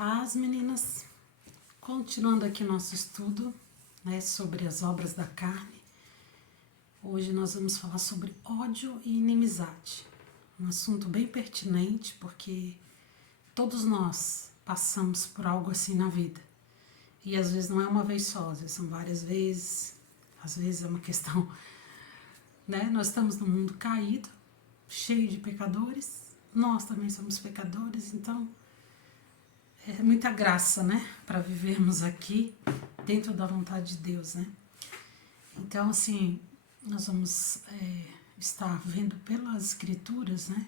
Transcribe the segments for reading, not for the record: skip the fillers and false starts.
Paz, meninas. Continuando aqui nosso estudo, né, sobre as obras da carne. Hoje nós vamos falar sobre ódio e inimizade. Um assunto bem pertinente, porque todos nós passamos por algo assim na vida. E às vezes não é uma vez só, às vezes são várias vezes. Às vezes é uma questão, né? Nós estamos num mundo caído, cheio de pecadores. Nós também somos pecadores, então é muita graça, né, para vivermos aqui dentro da vontade de Deus, né? Então, assim, nós vamos estar vendo pelas escrituras, né,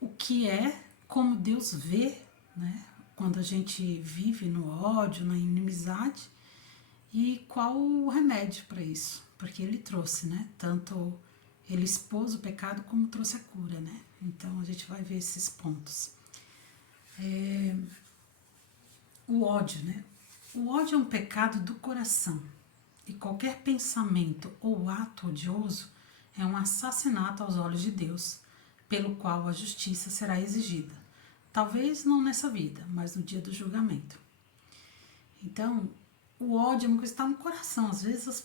o que é, como Deus vê, né, quando a gente vive no ódio, na inimizade, e qual o remédio para isso, porque Ele trouxe, né, tanto Ele expôs o pecado como trouxe a cura, né? Então a gente vai ver esses pontos. O ódio, né? O ódio é um pecado do coração e qualquer pensamento ou ato odioso é um assassinato aos olhos de Deus, pelo qual a justiça será exigida. Talvez não nessa vida, mas no dia do julgamento. Então, o ódio é uma coisa que está no coração. Às vezes a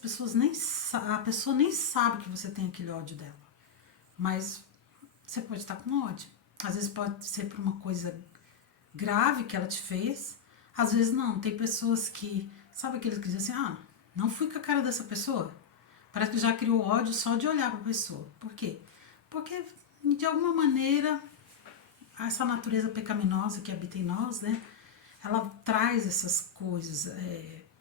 pessoa nem sabe que você tem aquele ódio dela, mas você pode estar com ódio. Às vezes pode ser por uma coisa grave que ela te fez, às vezes não. Tem pessoas que, sabe aqueles que dizem assim, não fui com a cara dessa pessoa, parece que já criou ódio só de olhar para a pessoa. Por quê? Porque de alguma maneira essa natureza pecaminosa que habita em nós, né, ela traz essas coisas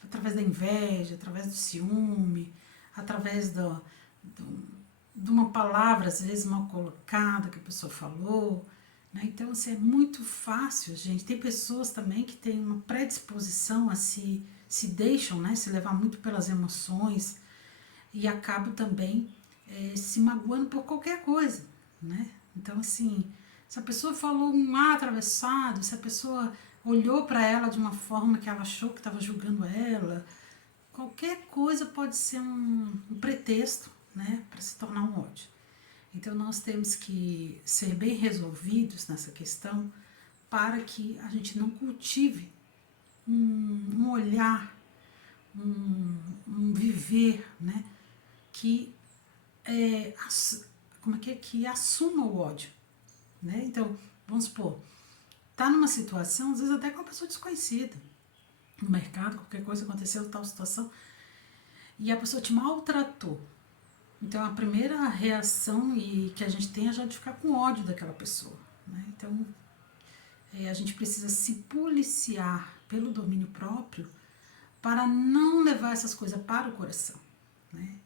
através da inveja, através do ciúme, através de uma palavra às vezes mal colocada que a pessoa falou, né? Então, assim, é muito fácil, gente. Tem pessoas também que têm uma predisposição a se deixam, né, se levar muito pelas emoções e acabam também se magoando por qualquer coisa, né? Então, assim, se a pessoa falou um A atravessado, se a pessoa olhou para ela de uma forma que ela achou que estava julgando ela, qualquer coisa pode ser um pretexto, né, para se tornar um ódio. Então nós temos que ser bem resolvidos nessa questão para que a gente não cultive um olhar, um viver, né, que que assuma o ódio, né? Então, vamos supor, tá numa situação, às vezes até com uma pessoa desconhecida, no mercado, qualquer coisa aconteceu, tal situação, e a pessoa te maltratou. Então a primeira reação que a gente tem é já de ficar com ódio daquela pessoa, né? Então a gente precisa se policiar pelo domínio próprio para não levar essas coisas para o coração, né?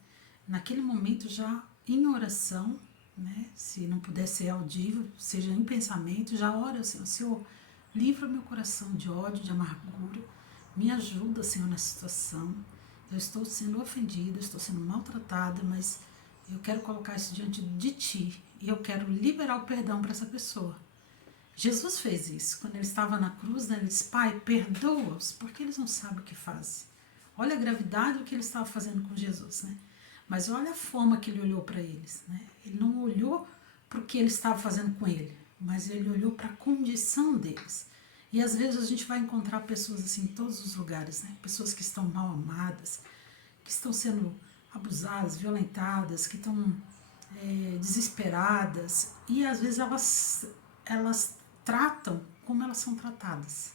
Naquele momento já em oração, né? Se não puder ser audível, seja em pensamento, já ora assim, Senhor, livra meu coração de ódio, de amargura, me ajuda, Senhor, nessa situação. Eu estou sendo ofendida, eu estou sendo maltratada, mas eu quero colocar isso diante de Ti e eu quero liberar o perdão para essa pessoa. Jesus fez isso. Quando Ele estava na cruz, né, Ele disse, Pai, perdoa-os, porque eles não sabem o que fazem. Olha a gravidade do que Ele estava fazendo com Jesus, né? Mas olha a forma que Ele olhou para eles, né? Ele não olhou para o que Ele estava fazendo com ele, mas Ele olhou para a condição deles. E às vezes a gente vai encontrar pessoas assim em todos os lugares, né? Pessoas que estão mal amadas, que estão sendo abusadas, violentadas, que estão desesperadas, e às vezes elas tratam como elas são tratadas.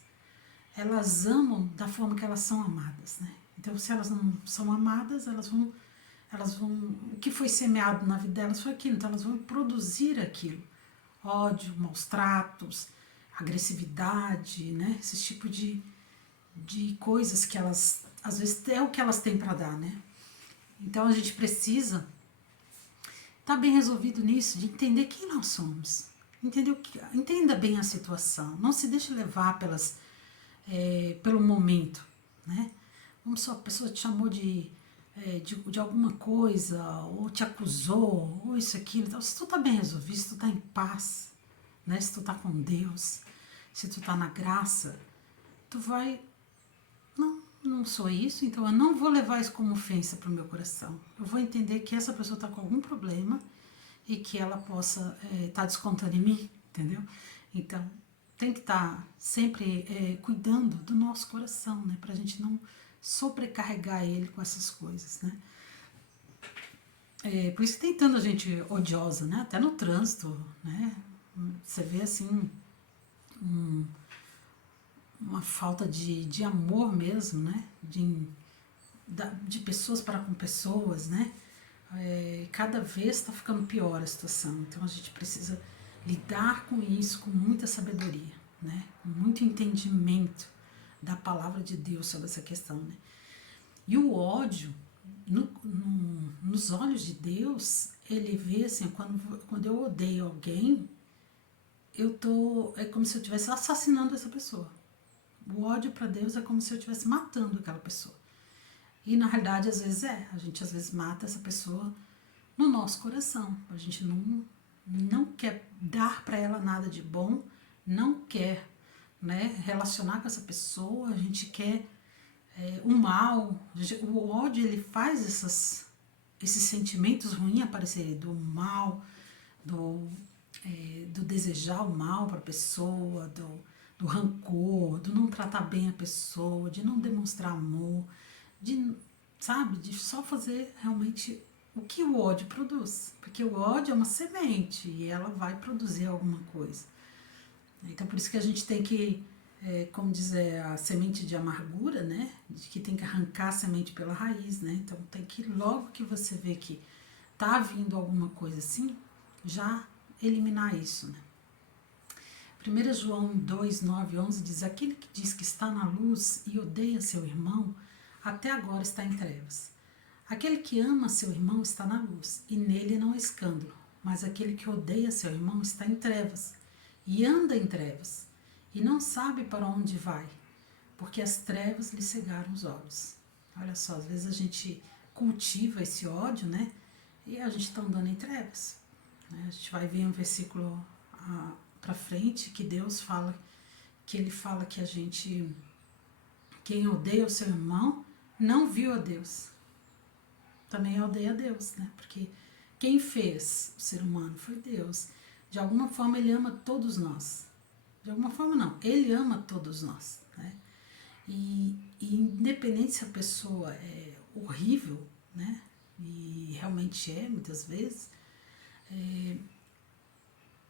Elas amam da forma que elas são amadas, né? Então, se elas não são amadas, elas vão, o que foi semeado na vida delas foi aquilo, então elas vão produzir aquilo. Ódio, maus tratos, agressividade, né? Esse tipo de coisas que elas, às vezes, é o que elas têm para dar, né? Então a gente precisa estar bem resolvido nisso, de entender quem nós somos. Entenda bem a situação, não se deixe levar pelo momento, né? Vamos só, a pessoa te chamou de alguma coisa, ou te acusou, ou isso, aquilo. Então, se tu tá bem resolvido, se tu tá em paz, né? Se tu tá com Deus, se tu tá na graça, tu vai, não sou isso, então eu não vou levar isso como ofensa para o meu coração. Eu vou entender que essa pessoa está com algum problema e que ela possa estar descontando em mim, entendeu? Então, tem que estar sempre cuidando do nosso coração, né? Para a gente não sobrecarregar ele com essas coisas, né? Por isso que tem tanta gente odiosa, né? Até no trânsito, né? Você vê assim uma falta de amor mesmo, né? De pessoas para com pessoas, né? Cada vez está ficando pior a situação. Então a gente precisa lidar com isso com muita sabedoria, né? Com muito entendimento da palavra de Deus sobre essa questão, né? E o ódio, nos olhos de Deus, ele vê assim, quando eu odeio alguém, é como se eu estivesse assassinando essa pessoa. O ódio para Deus é como se eu estivesse matando aquela pessoa. E na realidade, às vezes a gente às vezes mata essa pessoa no nosso coração. A gente não quer dar para ela nada de bom, não quer, né, relacionar com essa pessoa, a gente quer o mal. O ódio, ele faz esses sentimentos ruins aparecerem, do mal, do desejar o mal para a pessoa, do rancor, do não tratar bem a pessoa, de não demonstrar amor, sabe, de só fazer realmente o que o ódio produz. Porque o ódio é uma semente e ela vai produzir alguma coisa. Então por isso que a gente tem que, como dizer, a semente de amargura, né? De que tem que arrancar a semente pela raiz, né? Então tem que, logo que você vê que tá vindo alguma coisa assim, já eliminar isso, né? 1 João 2, 9, 11 diz: aquele que diz que está na luz e odeia seu irmão, até agora está em trevas. Aquele que ama seu irmão está na luz, e nele não há escândalo. Mas aquele que odeia seu irmão está em trevas, e anda em trevas, e não sabe para onde vai, porque as trevas lhe cegaram os olhos. Olha só, às vezes a gente cultiva esse ódio, né? E a gente está andando em trevas. Né? A gente vai ver um versículo para frente que Deus fala, que ele fala que quem odeia o seu irmão não viu a Deus. Também odeia a Deus, né? Porque quem fez o ser humano foi Deus. De alguma forma ele ama todos nós. De alguma forma não, ele ama todos nós, né? E independente se a pessoa é horrível, né? E realmente muitas vezes,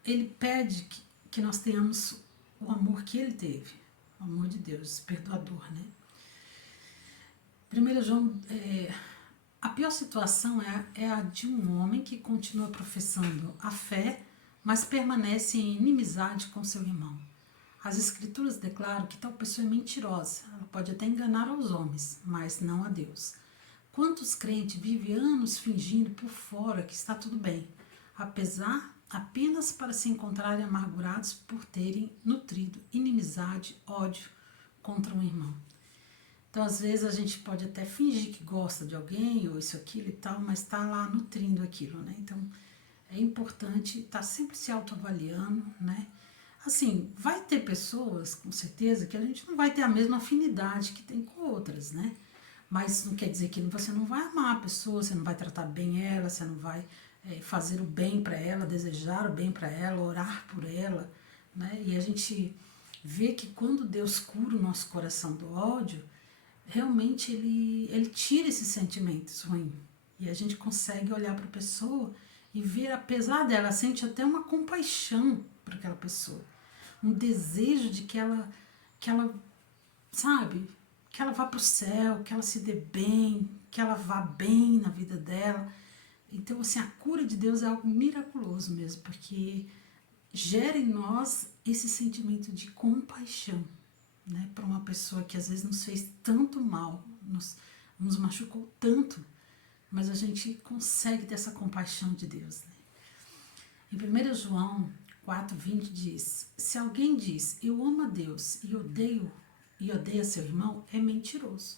ele pede que nós tenhamos o amor que ele teve, o amor de Deus, perdoador, né? 1 João, a pior situação é a de um homem que continua professando a fé, mas permanece em inimizade com seu irmão. As escrituras declaram que tal pessoa é mentirosa, ela pode até enganar aos homens, mas não a Deus. Quantos crentes vivem anos fingindo por fora que está tudo bem, apenas para se encontrarem amargurados por terem nutrido inimizade, ódio contra um irmão. Então, às vezes, a gente pode até fingir que gosta de alguém, ou isso, aquilo e tal, mas está lá nutrindo aquilo, né? Então, é importante estar sempre se autoavaliando, né? Assim, vai ter pessoas, com certeza, que a gente não vai ter a mesma afinidade que tem com outras, né? Mas não quer dizer que você não vai amar a pessoa, você não vai tratar bem ela, você não vai fazer o bem para ela, desejar o bem para ela, orar por ela, né? E a gente vê que quando Deus cura o nosso coração do ódio, realmente ele tira esses sentimentos ruins. E a gente consegue olhar para a pessoa e ver, apesar dela, sente até uma compaixão por aquela pessoa. Um desejo de que ela sabe, que ela vá para o céu, que ela se dê bem, que ela vá bem na vida dela. Então, assim, a cura de Deus é algo miraculoso mesmo, porque gera em nós esse sentimento de compaixão, né, para uma pessoa que às vezes nos fez tanto mal, nos machucou tanto, mas a gente consegue ter essa compaixão de Deus, né? Em 1 João 4,20 diz: se alguém diz eu amo a Deus e odeia seu irmão, é mentiroso.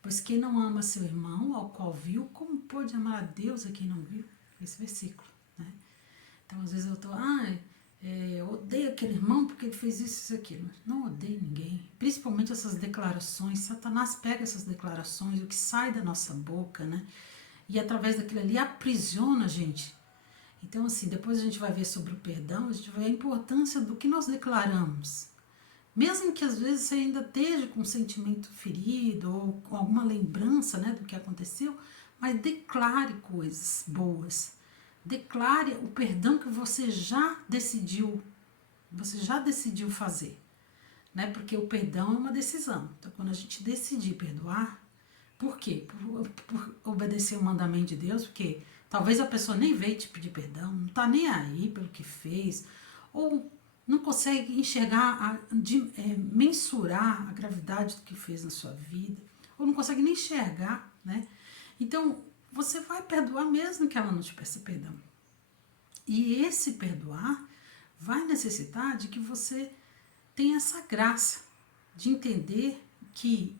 Pois quem não ama seu irmão, ao qual viu, como pode amar a Deus a quem não viu? Esse versículo, né? Então, às vezes eu estou, eu odeio aquele irmão porque ele fez isso e aquilo. Não odeio ninguém. Principalmente essas declarações. Satanás pega essas declarações, o que sai da nossa boca, né? E através daquilo ali aprisiona a gente. Então, assim, depois a gente vai ver sobre o perdão, a gente vai ver a importância do que nós declaramos. Mesmo que às vezes você ainda esteja com um sentimento ferido ou com alguma lembrança, né, do que aconteceu, mas declare coisas boas. Declare o perdão que você já decidiu fazer, né? Porque o perdão é uma decisão. Então, quando a gente decidir perdoar, por quê? Por obedecer o mandamento de Deus, porque talvez a pessoa nem veio te pedir perdão, não está nem aí pelo que fez, ou não consegue enxergar, mensurar a gravidade do que fez na sua vida, ou não consegue nem enxergar, né? Então, você vai perdoar mesmo que ela não te peça perdão. E esse perdoar vai necessitar de que você tenha essa graça de entender que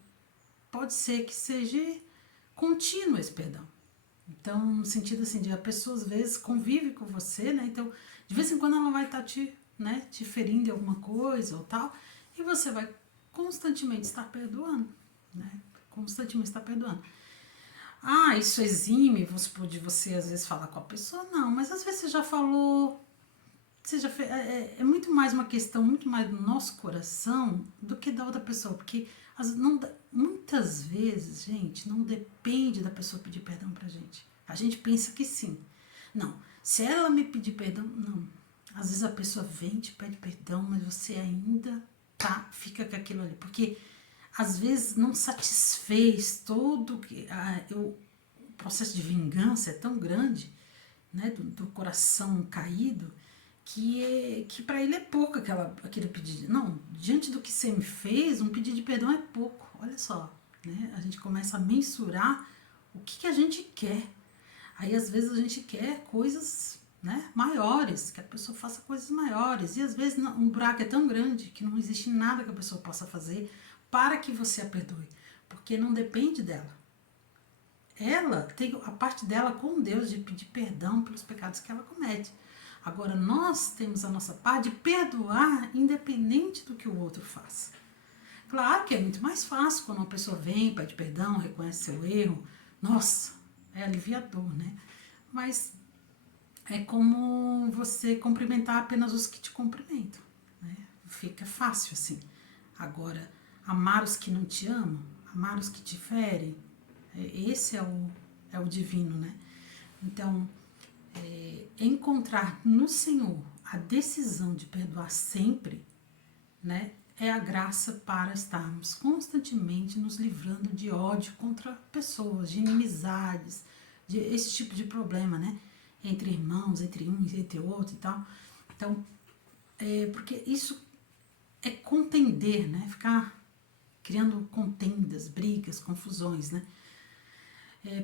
pode ser que seja contínuo esse perdão. Então, no sentido assim, de a pessoa às vezes convive com você, né? Então, de vez em quando ela vai estar te ferindo de alguma coisa ou tal, e você vai constantemente estar perdoando, né? Constantemente estar perdoando. Ah, isso exime, vamos supor, de você às vezes falar com a pessoa? Não, mas às vezes você já falou, você já fez, é muito mais uma questão, muito mais do nosso coração do que da outra pessoa, porque muitas vezes, gente, não depende da pessoa pedir perdão pra gente. A gente pensa que sim. Não, se ela me pedir perdão, não. Às vezes a pessoa vem, te pede perdão, mas você ainda fica com aquilo ali, porque às vezes não satisfez todo o processo de vingança é tão grande, né, do coração caído, que para ele é pouco aquele pedido. Não, diante do que você me fez, um pedido de perdão é pouco. Olha só, né? A gente começa a mensurar o que a gente quer. Aí às vezes a gente quer coisas, né, maiores, que a pessoa faça coisas maiores. E às vezes um buraco é tão grande que não existe nada que a pessoa possa fazer para que você a perdoe, porque não depende dela. Ela tem a parte dela com Deus de pedir perdão pelos pecados que ela comete. Agora, nós temos a nossa parte de perdoar independente do que o outro faça. Claro que é muito mais fácil quando uma pessoa vem, pede perdão, reconhece seu erro. Nossa, é aliviador, né? Mas é como você cumprimentar apenas os que te cumprimentam, né? Fica fácil assim. Agora, amar os que não te amam, amar os que te ferem, esse é o divino, né? Então, encontrar no Senhor a decisão de perdoar sempre, né, é a graça para estarmos constantemente nos livrando de ódio contra pessoas, de inimizades, de esse tipo de problema, né, entre irmãos, entre um e entre outro e tal. Então, porque isso é contender, né, ficar criando contendas, brigas, confusões, né.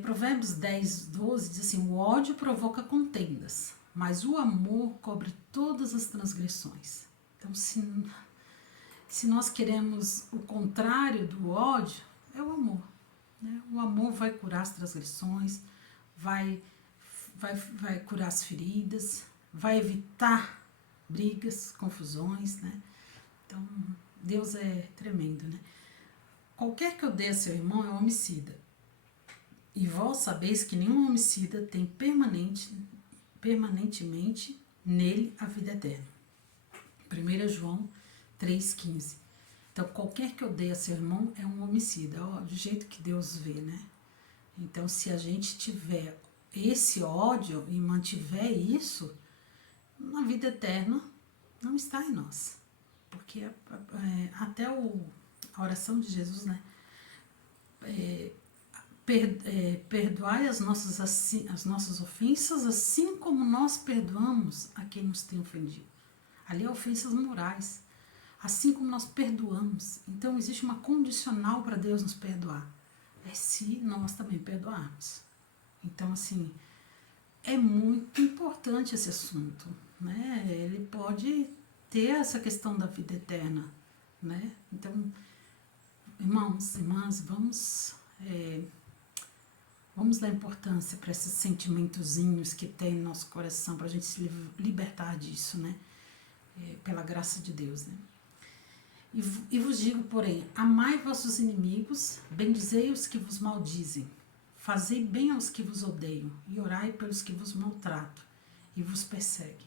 Provérbios 10, 12 diz assim: o ódio provoca contendas, mas o amor cobre todas as transgressões. Então, se nós queremos o contrário do ódio, é o amor. Né? O amor vai curar as transgressões, vai curar as feridas, vai evitar brigas, confusões. Né? Então, Deus é tremendo. Né? Qualquer que odeia seu irmão é um homicida. E vós sabeis que nenhum homicida tem permanentemente nele a vida eterna. 1 João 3,15. Então, qualquer que odeia seu irmão é um homicida, ó, do jeito que Deus vê, né? Então, se a gente tiver esse ódio e mantiver isso, na vida eterna não está em nós. Porque até a oração de Jesus, né? Perdoai as nossas ofensas, assim como nós perdoamos a quem nos tem ofendido. Ali é ofensas morais, assim como nós perdoamos. Então existe uma condicional para Deus nos perdoar. É se nós também perdoarmos. Então, assim, é muito importante esse assunto, né? Ele pode ter essa questão da vida eterna, né? Então, irmãos, irmãs, vamos dar importância para esses sentimentozinhos que tem no nosso coração, para a gente se libertar disso, né? Pela graça de Deus, né? E vos digo, porém, amai vossos inimigos, bendizei os que vos maldizem, fazei bem aos que vos odeiam, e orai pelos que vos maltratam e vos perseguem.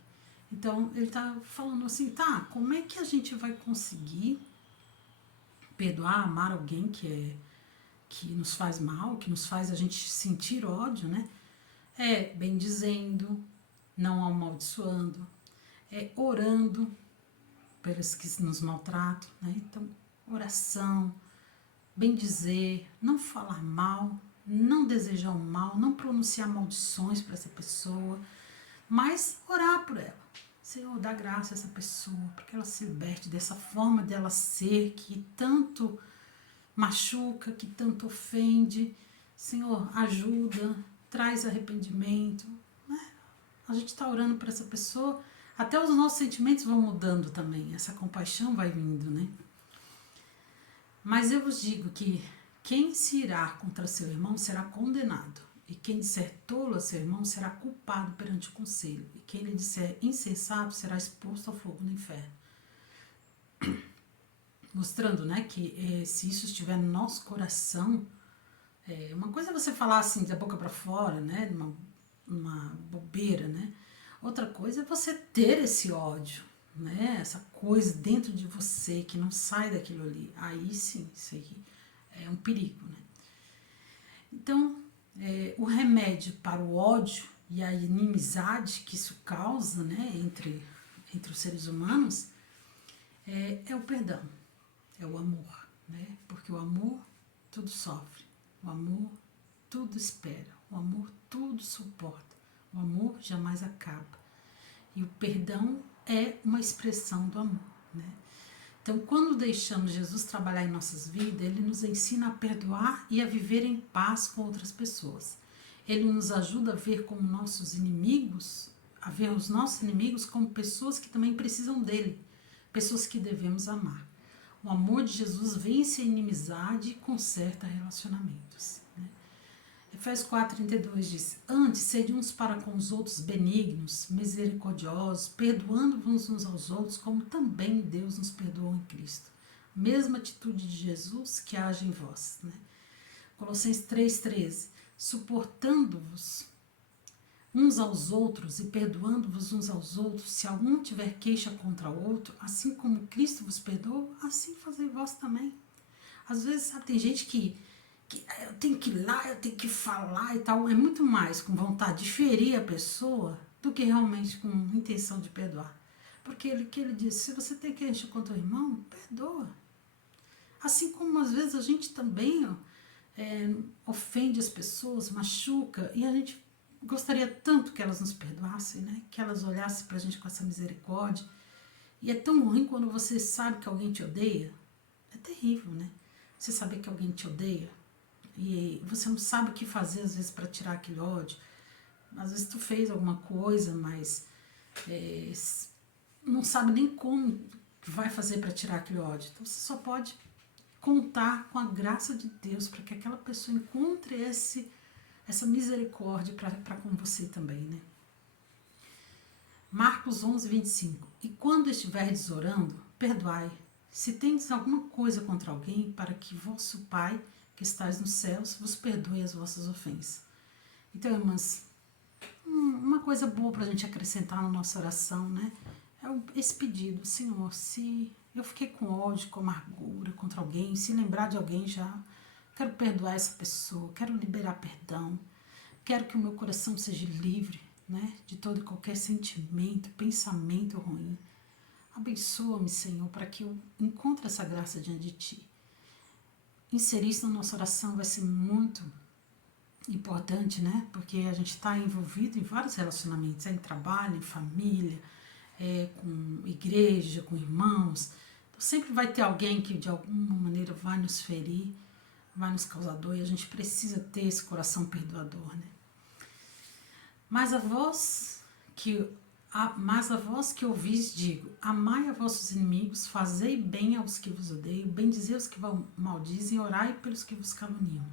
Então, ele está falando assim, tá, como é que a gente vai conseguir perdoar, amar alguém que nos faz mal, que nos faz a gente sentir ódio, né? É bendizendo, não amaldiçoando, é orando pelos que nos maltratam, né? Então, oração, bendizer, não falar mal, não desejar o mal, não pronunciar maldições para essa pessoa, mas orar por ela. Senhor, dá graça a essa pessoa, porque ela se liberte dessa forma dela ser, que tanto machuca, que tanto ofende. Senhor, ajuda, traz arrependimento. Né? A gente está orando por essa pessoa, até os nossos sentimentos vão mudando também, essa compaixão vai vindo, né? Mas eu vos digo que quem se irá contra seu irmão será condenado, e quem disser tolo a seu irmão será culpado perante o conselho, e quem lhe disser insensato será exposto ao fogo do inferno. Mostrando, né, que se isso estiver no nosso coração, uma coisa é você falar assim da boca para fora, né, uma bobeira, né? Outra coisa é você ter esse ódio, né? Essa coisa dentro de você que não sai daquilo ali. Aí sim, isso aí é um perigo, né? Então, o remédio para o ódio e a inimizade que isso causa, né, entre os seres humanos, é o perdão, é o amor, né? Porque o amor tudo sofre, o amor tudo espera, o amor tudo suporta, o amor jamais acaba. E o perdão é uma expressão do amor, né? Então, quando deixamos Jesus trabalhar em nossas vidas, Ele nos ensina a perdoar e a viver em paz com outras pessoas. Ele nos ajuda a ver como nossos inimigos, a ver os nossos inimigos como pessoas que também precisam dele, pessoas que devemos amar. O amor de Jesus vence a inimizade e conserta relacionamentos. Né? Efésios 4,32 diz: antes, sede uns para com os outros benignos, misericordiosos, perdoando-vos uns aos outros, como também Deus nos perdoou em Cristo. Mesma atitude de Jesus que age em vós. Né? Colossenses 3,13: suportando-vos uns aos outros e perdoando-vos uns aos outros, se algum tiver queixa contra o outro, assim como Cristo vos perdoou, assim fazei vós também. Às vezes, sabe, tem gente que eu tenho que ir lá, eu tenho que falar e tal, é muito mais com vontade de ferir a pessoa do que realmente com intenção de perdoar. Porque ele diz, se você tem queixa contra o irmão, perdoa. Assim como às vezes a gente também ofende as pessoas, machuca, e a gente gostaria tanto que elas nos perdoassem, né? Que elas olhassem pra gente com essa misericórdia. E é tão ruim quando você sabe que alguém te odeia. É terrível, né? Você saber que alguém te odeia e você não sabe o que fazer às vezes para tirar aquele ódio. Às vezes tu fez alguma coisa, mas não sabe nem como vai fazer para tirar aquele ódio. Então você só pode contar com a graça de Deus para que aquela pessoa encontre essa misericórdia para com você também, né? Marcos 11:25. E quando estiverdes orando, perdoai, se tendes alguma coisa contra alguém, para que vosso Pai, que estais nos céus, vos perdoe as vossas ofensas. Então, irmãs, uma coisa boa para a gente acrescentar na nossa oração, né? É esse pedido: Senhor, se eu fiquei com ódio, com amargura contra alguém, se lembrar de alguém já, quero perdoar essa pessoa, quero liberar perdão, quero que o meu coração seja livre, né, de todo e qualquer sentimento, pensamento ruim. Abençoa-me, Senhor, para que eu encontre essa graça diante de Ti. Inserir isso na nossa oração vai ser muito importante, né? Porque a gente está envolvido em vários relacionamentos, em trabalho, em família, com igreja, com irmãos. Então, sempre vai ter alguém que de alguma maneira vai nos ferir, vai nos causar dor, e a gente precisa ter esse coração perdoador, né? Mas a vós que ouvis, digo: amai a vossos inimigos, fazei bem aos que vos odeiam, bendizei os que vos maldizem, orai pelos que vos caluniam.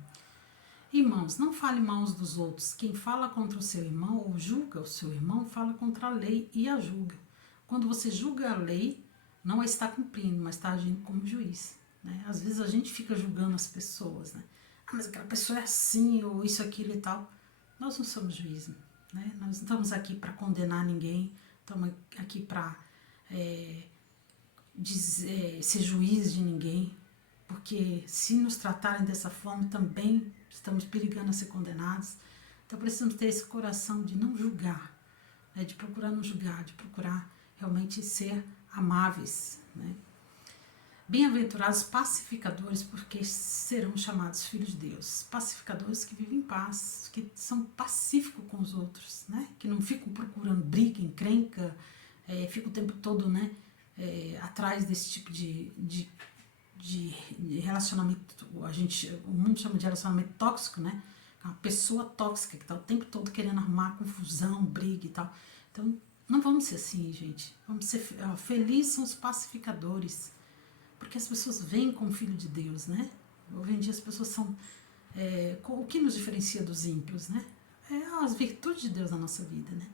Irmãos, não fale mal uns dos outros. Quem fala contra o seu irmão ou julga o seu irmão, fala contra a lei e a julga. Quando você julga a lei, não a está cumprindo, mas está agindo como juiz. Né? Às vezes a gente fica julgando as pessoas. Né? Ah, mas aquela pessoa é assim, ou isso, aquilo e tal. Nós não somos juízes. Né? Nós não estamos aqui para condenar ninguém, estamos aqui para ser juiz de ninguém. porque se nos tratarem dessa forma, também estamos perigando a ser condenados. Então precisamos ter esse coração de não julgar, né? De procurar não julgar, de procurar realmente ser amáveis, né? Bem-aventurados pacificadores, porque serão chamados filhos de Deus. Pacificadores que vivem em paz, que são pacíficos com os outros, né? Que não ficam procurando briga, encrenca, ficam o tempo todo, né? Atrás desse tipo de relacionamento. O mundo chama de relacionamento tóxico, né? Uma pessoa tóxica que está o tempo todo querendo arrumar confusão, briga e tal. Então, não vamos ser assim, gente. Vamos ser felizes, são os pacificadores. Porque as pessoas veem como filho de Deus, né? Hoje em dia as pessoas são... o que nos diferencia dos ímpios, né? É as virtudes de Deus na nossa vida, né?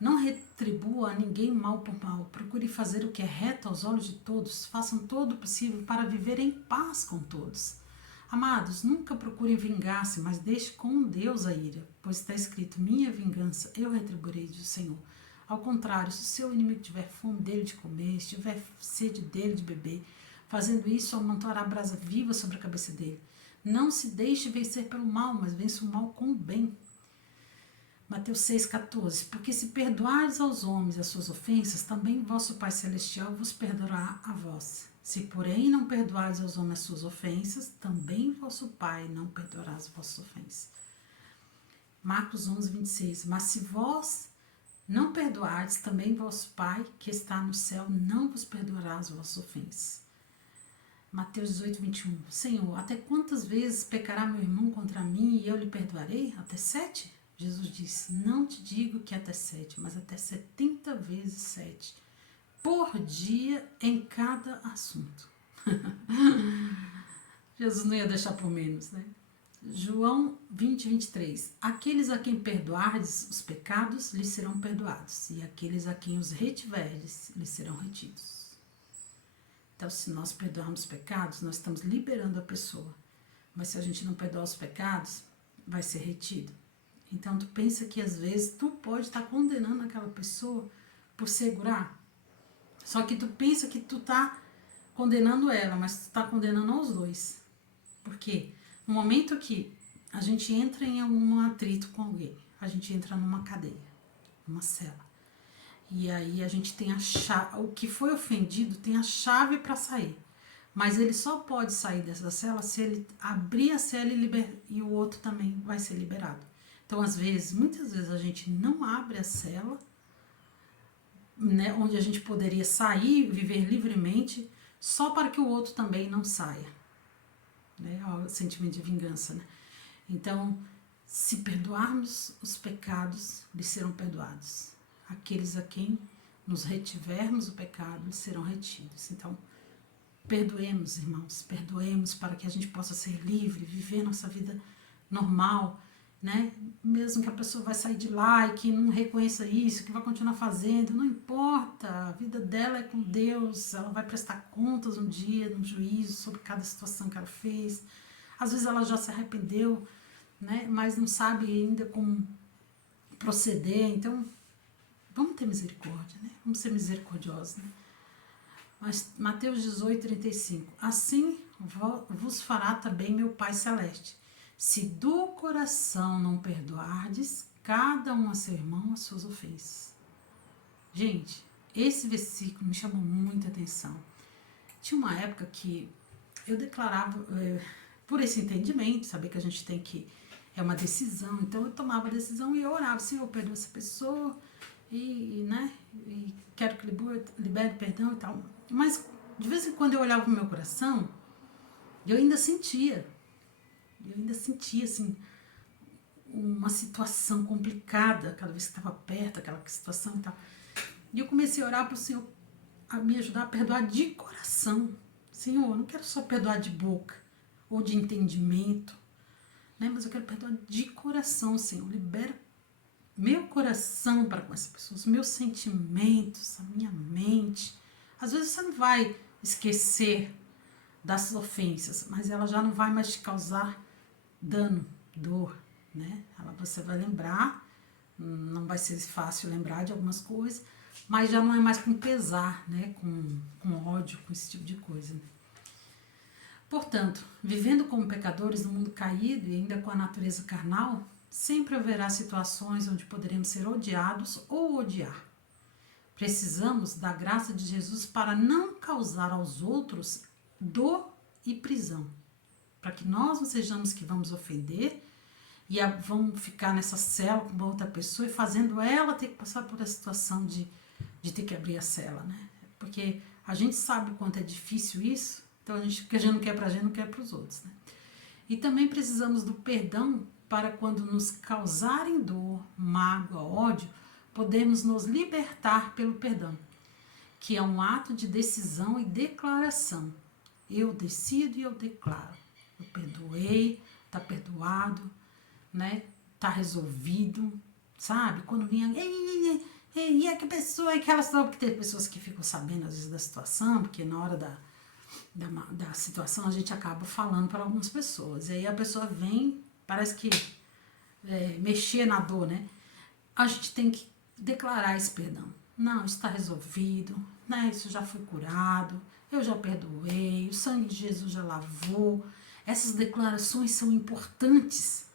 Não retribua a ninguém mal por mal. Procure fazer o que é reto aos olhos de todos. Façam todo o possível para viver em paz com todos. Amados, nunca procurem vingar-se, mas deixe com Deus a ira, pois está escrito, minha vingança eu retribuirei do Senhor. Ao contrário, se o seu inimigo tiver fome dele de comer, se tiver sede dele de beber, fazendo isso, amontoará brasa viva sobre a cabeça dele. Não se deixe vencer pelo mal, mas vença o mal com o bem. Mateus 6,14. Porque se perdoardes aos homens as suas ofensas, também vosso Pai Celestial vos perdoará a vós. Se, porém, não perdoardes aos homens as suas ofensas, também vosso Pai não perdoará as vossas ofensas. Marcos 11,26. Mas se vós não perdoardes, também vosso Pai, que está no céu, não vos perdoará as vossas ofensas. Mateus 18,21. Senhor, até quantas vezes pecará meu irmão contra mim e eu lhe perdoarei? Até 7? Jesus disse, não te digo que até 7, mas até 70 vezes 7. Por dia em cada assunto. Jesus não ia deixar por menos, né? João 20:23. Aqueles a quem perdoardes os pecados, lhes serão perdoados, e aqueles a quem os retiverdes, lhes serão retidos. Então, se nós perdoarmos os pecados, nós estamos liberando a pessoa. Mas se a gente não perdoar os pecados, vai ser retido. Então, tu pensa que às vezes tu pode estar condenando aquela pessoa por segurar. Só que tu pensa que tu tá condenando ela, mas tu tá condenando aos dois. Por quê? No momento que a gente entra em algum atrito com alguém, a gente entra numa cadeia, numa cela. E aí a gente tem a chave, o que foi ofendido tem a chave para sair. Mas ele só pode sair dessa cela se ele abrir a cela e o outro também vai ser liberado. Então, às vezes, muitas vezes a gente não abre a cela, né, onde a gente poderia sair, viver livremente, só para que o outro também não saia. Né, o sentimento de vingança, né? Então, se perdoarmos os pecados, lhes serão perdoados. Aqueles a quem nos retivermos o pecado, lhes serão retidos. Então, perdoemos, irmãos, perdoemos para que a gente possa ser livre, viver nossa vida normal, né? Mesmo que a pessoa vai sair de lá e que não reconheça isso, que vai continuar fazendo, não importa, a vida dela é com Deus, ela vai prestar contas um dia, no juízo, sobre cada situação que ela fez. Às vezes ela já se arrependeu, né? Mas não sabe ainda como proceder, então vamos ter misericórdia, né? Vamos ser misericordiosos, né? Mas Mateus 18:35. Assim vos fará também meu Pai Celeste, se do coração não perdoardes, cada um a seu irmão as suas ofensas. Gente, esse versículo me chamou muita atenção. Tinha uma época que eu declarava, por esse entendimento, saber que a gente tem que, é uma decisão, então eu tomava a decisão e eu orava, Senhor, perdoa essa pessoa, né, e quero que libere perdão e tal. Mas de vez em quando eu olhava pro meu coração, eu ainda sentia assim, uma situação complicada, cada vez que estava perto, aquela situação e tal. E eu comecei a orar para o Senhor a me ajudar a perdoar de coração. Senhor, eu não quero só perdoar de boca ou de entendimento, né? Mas eu quero perdoar de coração, Senhor. Libera meu coração para com essas pessoas, meus sentimentos, a minha mente. Às vezes você não vai esquecer das ofensas, mas ela já não vai mais te causar dano, dor, né? Você vai lembrar, não vai ser fácil lembrar de algumas coisas, mas já não é mais com pesar, né? Com ódio, com esse tipo de coisa. Né? Portanto, vivendo como pecadores no mundo caído e ainda com a natureza carnal, sempre haverá situações onde poderemos ser odiados ou odiar. Precisamos da graça de Jesus para não causar aos outros dor e prisão, para que nós não sejamos que vamos ofender e vamos ficar nessa cela com uma outra pessoa e fazendo ela ter que passar por essa situação de ter que abrir a cela, né? Porque a gente sabe o quanto é difícil isso, então o que a gente não quer pra gente, não quer pros outros, né? E também precisamos do perdão para quando nos causarem dor, mágoa, ódio, podemos nos libertar pelo perdão, que é um ato de decisão e declaração. Eu decido e eu declaro. Eu perdoei, tá perdoado, né? Tá resolvido, sabe? Quando vinha, e a que pessoa, aquela situação, porque tem pessoas que ficam sabendo às vezes da situação, porque na hora da situação a gente acaba falando para algumas pessoas, e aí a pessoa vem, parece que mexer na dor, né? A gente tem que declarar esse perdão. Não, está resolvido, né? Isso já foi curado, eu já perdoei, o sangue de Jesus já lavou. Essas declarações são importantes,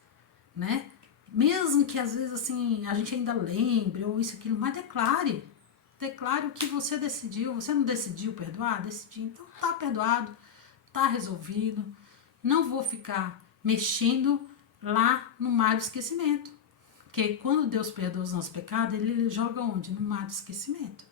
né? Mesmo que às vezes assim a gente ainda lembre ou isso aquilo, mas declare o que você decidiu. Você não decidiu perdoar? Decidi, então tá perdoado, tá resolvido. Não vou ficar mexendo lá no mar do esquecimento, porque quando Deus perdoa os nossos pecados, ele joga onde? No mar do esquecimento.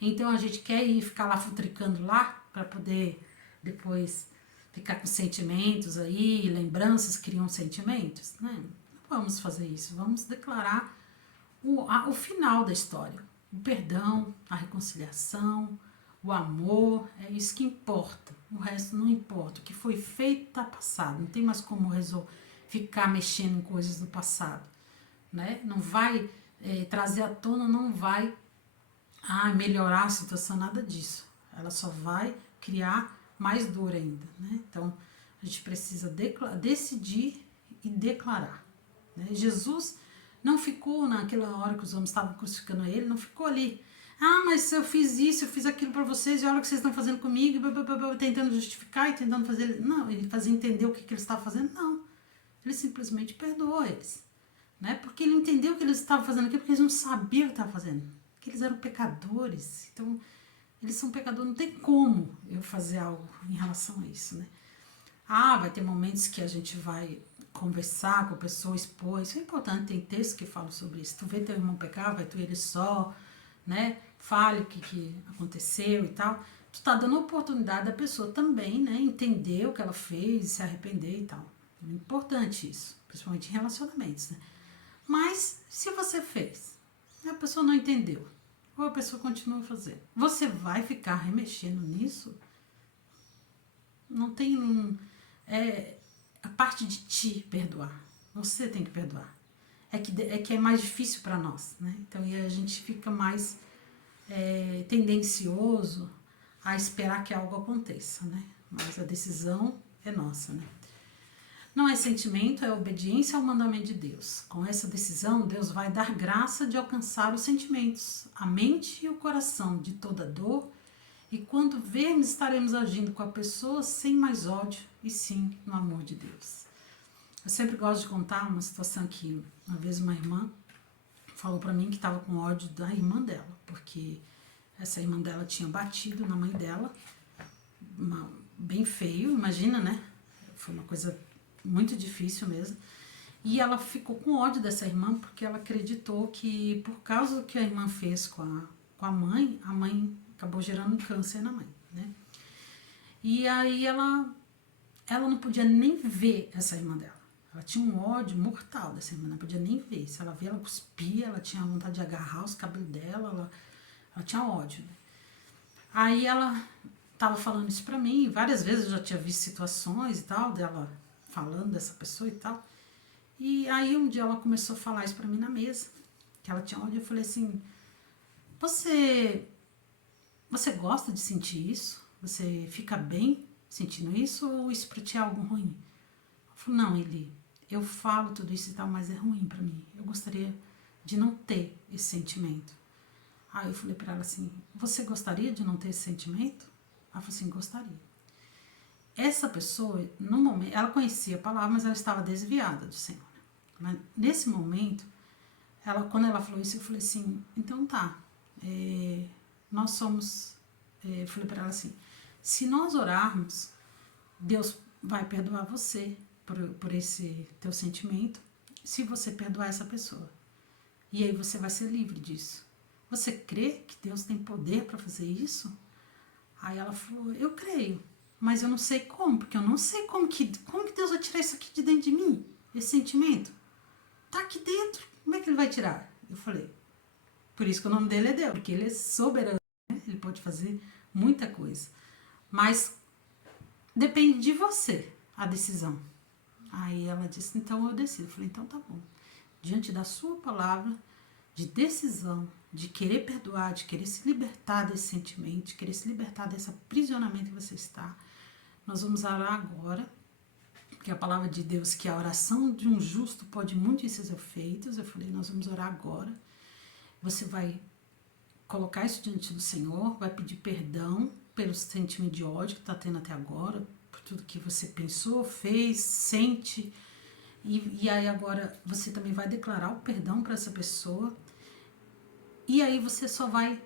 Então a gente quer ir ficar lá futricando lá para poder depois ficar com sentimentos aí, lembranças criam sentimentos, né? Não vamos fazer isso, vamos declarar o final da história, o perdão, a reconciliação, o amor, é isso que importa, o resto não importa, o que foi feito está passado, não tem mais como ficar mexendo em coisas do passado, né? Não vai trazer à tona, não vai melhorar a situação, nada disso, ela só vai criar mais dor ainda, né? Então a gente precisa decidir e declarar, né? Jesus não ficou naquela hora que os homens estavam crucificando ele, não ficou ali, mas eu fiz isso, eu fiz aquilo para vocês e olha o que vocês estão fazendo comigo, tentando justificar e tentando fazer, não, ele fazia entender o que ele estava fazendo, não, ele simplesmente perdoou eles, né? Porque ele entendeu que eles estavam fazendo aquilo porque eles não sabiam o que estavam fazendo, que eles eram pecadores, então eles são pecadores, não tem como eu fazer algo em relação a isso, né? Vai ter momentos que a gente vai conversar com a pessoa, expor, isso é importante, tem textos que falam sobre isso. Tu vê teu irmão pecar, vai tu ele só, né? Fale o que aconteceu e tal. Tu tá dando oportunidade da pessoa também, né? Entender o que ela fez, se arrepender e tal. É importante isso, principalmente em relacionamentos, né? Mas se você fez, a pessoa não entendeu, ou a pessoa continua fazendo, você vai ficar remexendo nisso? Não tem a parte de te perdoar. Você tem que perdoar. É que é mais difícil para nós, né? Então a gente fica mais tendencioso a esperar que algo aconteça, né? Mas a decisão é nossa, né? Não é sentimento, é obediência ao mandamento de Deus. Com essa decisão, Deus vai dar graça de alcançar os sentimentos, a mente e o coração de toda dor, e quando vermos, estaremos agindo com a pessoa sem mais ódio, e sim no amor de Deus. Eu sempre gosto de contar uma situação que uma vez uma irmã falou para mim que estava com ódio da irmã dela, porque essa irmã dela tinha batido na mãe dela, bem feio, imagina, né? Foi uma coisa muito difícil mesmo. E ela ficou com ódio dessa irmã porque ela acreditou que por causa do que a irmã fez com a mãe acabou gerando um câncer na mãe, né? E aí ela não podia nem ver essa irmã dela. Ela tinha um ódio mortal dessa irmã, não podia nem ver. Se ela via, ela cuspia, ela tinha vontade de agarrar os cabelos dela, ela tinha ódio, né? Aí ela tava falando isso pra mim, várias vezes eu já tinha visto situações e tal, dela falando dessa pessoa e tal. E aí um dia ela começou a falar isso pra mim na mesa, que ela tinha ódio. Eu falei assim, você gosta de sentir isso? Você fica bem sentindo isso ou isso pra ti é algo ruim? Eu falei, não, eu falo tudo isso e tal, mas é ruim pra mim. Eu gostaria de não ter esse sentimento. Aí eu falei pra ela assim, você gostaria de não ter esse sentimento? Ela falou assim, gostaria. essa pessoa, no momento, ela conhecia a palavra, mas ela estava desviada do Senhor. Mas nesse momento, quando ela falou isso, eu falei assim, então tá, nós somos, eu falei para ela assim, se nós orarmos, Deus vai perdoar você por esse teu sentimento, se você perdoar essa pessoa. E aí você vai ser livre disso. Você crê que Deus tem poder para fazer isso? Aí ela falou, eu creio, mas eu não sei como, porque eu não sei como que Deus vai tirar isso aqui de dentro de mim, esse sentimento. Tá aqui dentro, como é que ele vai tirar? Eu falei, por isso que o nome dele é Deus, porque ele é soberano, né? Ele pode fazer muita coisa. Mas depende de você a decisão. Aí ela disse, então eu decido. Eu falei, então tá bom. Diante da sua palavra, de decisão, de querer perdoar, de querer se libertar desse sentimento, de querer se libertar desse aprisionamento que você está, nós vamos orar agora, porque a palavra de Deus, que a oração de um justo pode muito em seus efeitos. Eu falei, nós vamos orar agora. Você vai colocar isso diante do Senhor, vai pedir perdão pelo sentimento de ódio que está tendo até agora, por tudo que você pensou, fez, sente. E aí agora você também vai declarar o perdão para essa pessoa. E aí você só vai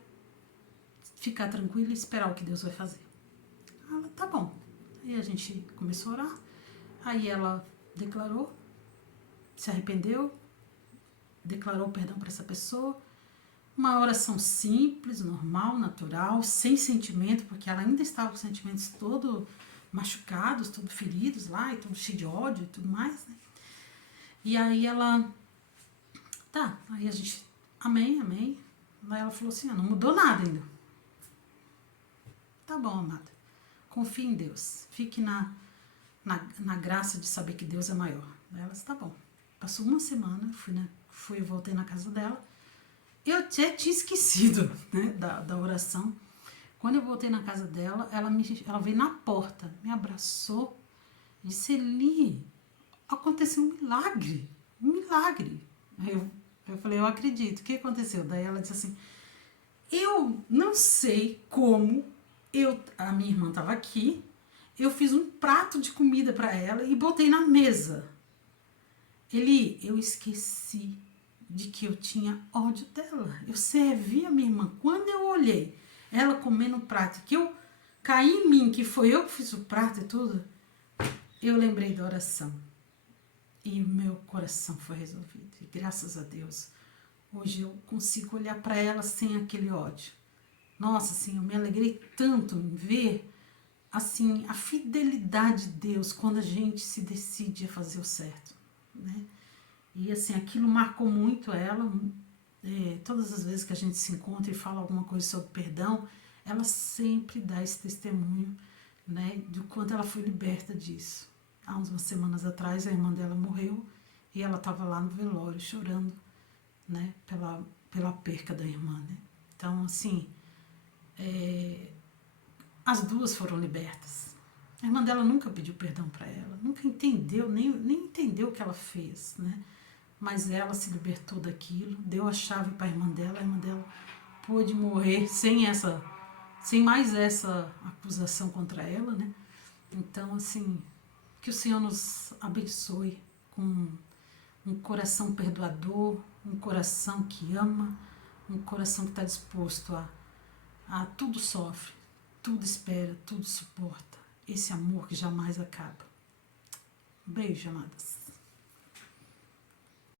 ficar tranquilo e esperar o que Deus vai fazer. Ela, tá bom. Aí a gente começou a orar. Aí ela declarou, se arrependeu, declarou perdão para essa pessoa. Uma oração simples, normal, natural, sem sentimento, porque ela ainda estava com os sentimentos todos machucados, todos feridos lá, e tudo cheio de ódio e tudo mais, né? E aí ela, tá, aí a gente, amém, amém. Aí ela falou assim, não mudou nada ainda. Tá bom, amada, confie em Deus, fique na graça de saber que Deus é maior. Aí ela disse, tá bom. Passou uma semana, voltei na casa dela. Eu até tinha esquecido, né, da oração. Quando eu voltei na casa dela, ela veio na porta, me abraçou e disse, Eli, aconteceu um milagre, um milagre. Aí eu falei, eu acredito, o que aconteceu? Daí ela disse assim, eu não sei como, a minha irmã estava aqui, eu fiz um prato de comida para ela e botei na mesa. Eli, eu esqueci de que eu tinha ódio dela. Eu servi a minha irmã. Quando eu olhei ela comendo o prato, que eu caí em mim, que foi eu que fiz o prato e tudo, eu lembrei da oração. E o meu coração foi resolvido. E graças a Deus, hoje eu consigo olhar para ela sem aquele ódio. Nossa, assim, eu me alegrei tanto em ver assim, a fidelidade de Deus quando a gente se decide a fazer o certo, né? E assim, aquilo marcou muito ela. Todas as vezes que a gente se encontra e fala alguma coisa sobre perdão, ela sempre dá esse testemunho, né, do quanto ela foi liberta disso. Há umas semanas atrás, a irmã dela morreu e ela estava lá no velório chorando, né, pela perca da irmã, né? Então, assim, as duas foram libertas. A irmã dela nunca pediu perdão para ela, nunca entendeu, nem entendeu o que ela fez, né? Mas ela se libertou daquilo, deu a chave para a irmã dela pôde morrer sem mais essa acusação contra ela, né? Então, assim, que o Senhor nos abençoe com um coração perdoador, um coração que ama, um coração que está disposto a tudo sofre, tudo espera, tudo suporta. Esse amor que jamais acaba. Beijo, amadas.